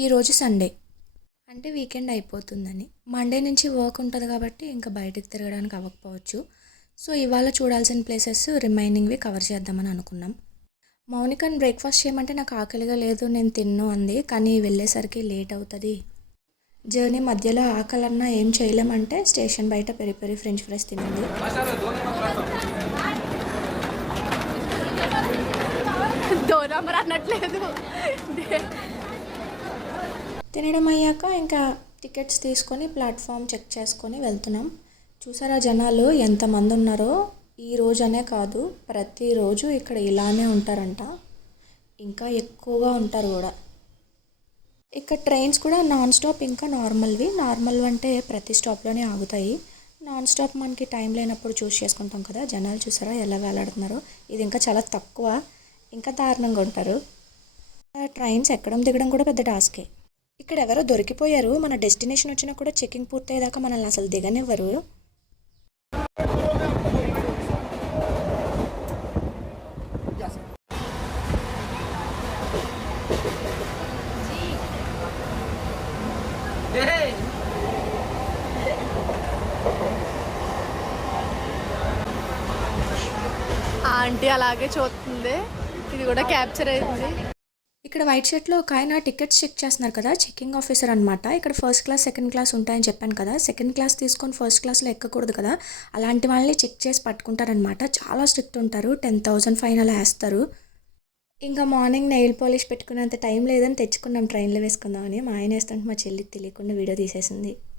ఈరోజు సండే అంటే వీకెండ్ అయిపోతుందని. మండే నుంచి వర్క్ ఉంటుంది కాబట్టి ఇంకా బయటకు తిరగడానికి అవ్వకపోవచ్చు. సో ఇవాళ చూడాల్సిన ప్లేసెస్ రిమైనింగ్వి కవర్ చేద్దామని అనుకున్నాం. మౌనికని బ్రేక్ఫాస్ట్ చేయమంటే నాకు ఆకలిగా లేదు, నేను తిన్ను అంది. కానీ వెళ్ళేసరికి లేట్ అవుతుంది. జర్నీ మధ్యలో ఆకలన్నా ఏం చేయలేమంటే స్టేషన్ బయట పెరి పెరి ఫ్రెంచ్ ఫ్రైస్ తినండి. దూరం అన్నట్లేదు. తినడం అయ్యాక ఇంకా టికెట్స్ తీసుకొని ప్లాట్ఫామ్ చెక్ చేసుకొని వెళ్తున్నాం. చూసారా జనాలు ఎంతమంది ఉన్నారో. ఈ రోజనే కాదు, ప్రతిరోజు ఇక్కడ ఇలానే ఉంటారంట, ఇంకా ఎక్కువగా ఉంటారు కూడా. ఇక్కడ ట్రైన్స్ కూడా నాన్ స్టాప్, ఇంకా నార్మల్వి అంటే ప్రతి స్టాప్లోనే ఆగుతాయి. నాన్ స్టాప్ మనకి టైం లేనప్పుడు చూస్ చేసుకుంటాం కదా. జనాలు చూసారా ఎలా వేలాడుతున్నారో. ఇది ఇంకా చాలా తక్కువ, ఇంకా దారుణంగా ఉంటారు. ట్రైన్స్ ఎక్కడం దిగడం కూడా పెద్ద టాస్కే. ఇక్కడ ఎవరో దొరికిపోయారు. మన డెస్టినేషన్ వచ్చినా కూడా చెకింగ్ పూర్తయ్యేదాకా మనల్ని అసలు దిగనివ్వరు. ఆంటీ అలాగే చూస్తుంది, ఇది కూడా క్యాప్చర్ అయింది. ఇక్కడ వైట్ షర్ట్లో ఒక ఆయన టికెట్స్ చెక్ చేస్తున్నారు కదా, చెకింగ్ ఆఫీసర్ అనమాట. ఇక్కడ ఫస్ట్ క్లాస్ సెకండ్ క్లాస్ ఉంటాయని చెప్పాను కదా. సెకండ్ క్లాస్ తీసుకొని ఫస్ట్ క్లాస్లో ఎక్కకూడదు కదా. అలాంటి వాళ్ళని చెక్ చేసి పట్టుకుంటారనమాట. చాలా స్ట్రిక్ట్ ఉంటారు. 10,000 ఫైన్ అలా వేస్తారు. ఇంకా మార్నింగ్ నెయిల్ పాలిష్ పెట్టుకునేంత టైం లేదని తెచ్చుకున్నాం ట్రైన్లో వేసుకుందామని. మా ఆయన వేస్తుంటే మా చెల్లికి తెలియకుండా వీడియో తీసేసింది.